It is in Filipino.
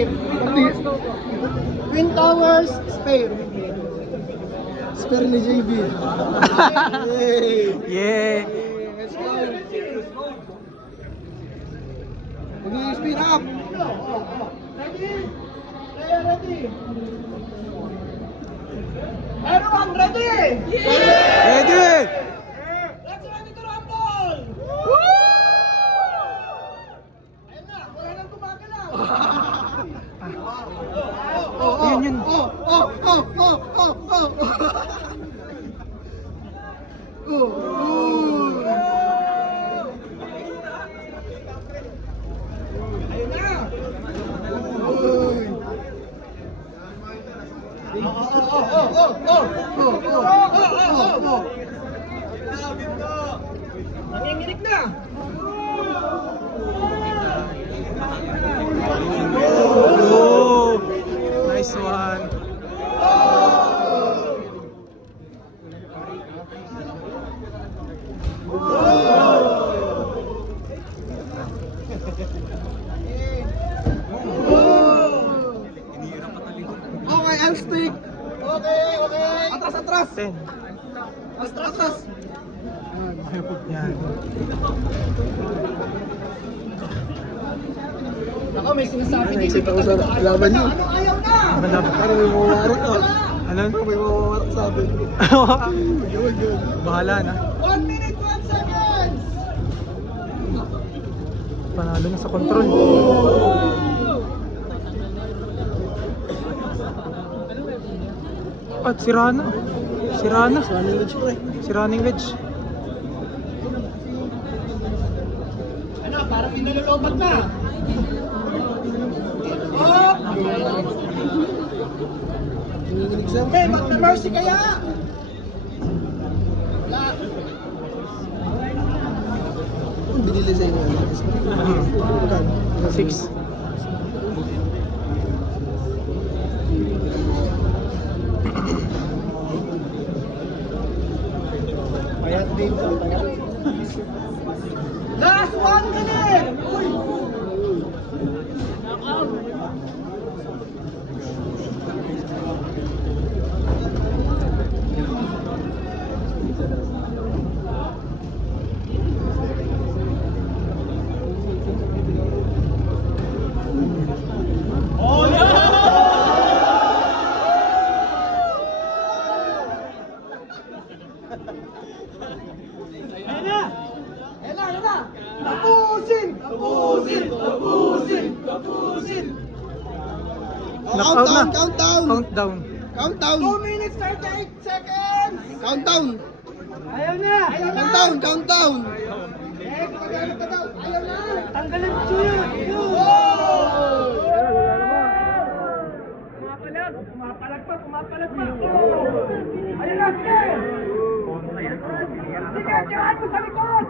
spare. Twin Towers, spare. Spare ni JB. Yeah. Let's go. Mag-i-spin up. Ready? Ready? Everyone ready? Ready! Let's ready to rumble! Ayun na, wala nang gumagalaw. Yun. Ayun na. Nanginginig na. Oh, nice one. Okay, I'll stick. Okay. Atras. 10. Atras. Yan. Ako, may sinasabi Naisip ako sa laban niyo. Ano ayaw na? Ano dapat? Parang may mawawari ka. Ano? May mawawari sa akin. Yun. Bahala na. 1 minute, 1 seconds. Panalo na sa control. At sira na. Running wedge pre. Si running wedge. Ano, parang inalulobag na. Oh! Nanginginig sa Okay, mag-mercy kaya. Wala. Ang binili sa inyo. Magkano? 6. Payat din. Last 1 minute. Uy. Ayan na. Tapusin. Knockout na. Countdown. Countdown. 2 minutes, 38 seconds. Countdown. Ayaw na. Countdown. Ayaw na. Tanggalin mo yun! Pumapalag pa! Ayun na, sige! Sige, tirahan mo sa likod!